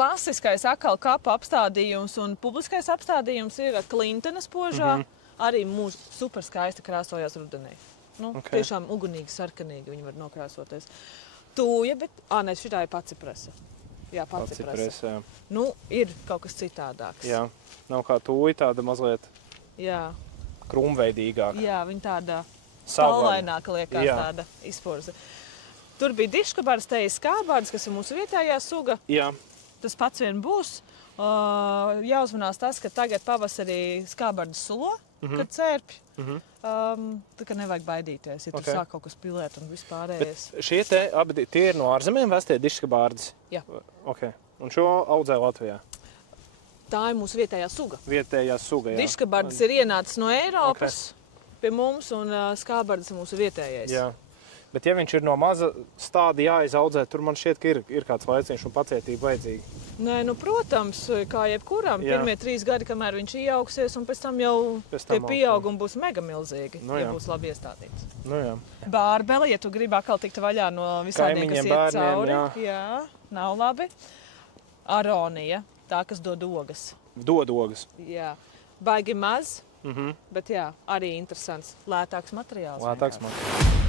klasiskais atkal kapa apstādījums un publiskais apstādījums ir Klintona spožā. Arī mūsu super skaisti krāsojās rudenī. Nu, tiešām ugunīgi, sarkanīgi viņi var nokrāsoties. Tūja, bet... Nē, šitā ir pacipresa. Jā, pacipresa. Jā. Nu, ir kaut kas citādāks. Jā, nav kā tūja tāda mazliet krumveidīgāka. Jā, viņa tāda spalvaināka liekas tāda izpurze. Tur bija diškabards, te ir skābards, kas ir mūsu vietējā suga. Jā. Tas pats vien būs. Jāuzmanās tas, ka tagad pavasarī skābardas sulo, kad cērpj. Tā kā nevajag baidīties, ja tur sāk kaut kas pilēt un vispārējais. Bet šie te abi tie ir no ārzemēm vestie diškabārdas? Jā. Okay. Un šo audzē Latvijā? Tā ir mūsu vietējā suga. Vietējā suga, jā. Diškabardas ir ienācis no Eiropas pie mums un skābardas ir mūsu vietējais. Jā. Bet ja viņš ir no maza stāda jāizaudzē, tur man šķiet, ka ir kāds laiciņš un pacietība vajadzīga. Nē, nu, protams, kā jebkuram, pirmie 3 gadi, kamēr viņš ieaugsies, un pēc tam jau tie pieaugumi būs mega milzīgi, ja būs labi iestādīts. Nu, jā. Bārbele, ja tu gribi atkal tikt vaļā no visādiem, kas iet cauri. Jā, nav labi. Aronija, tā, kas dod ogas. Dod ogas. Jā. Baigi maz, bet jā, arī interesants. Lētāks materiāls. Lētāks materiāls.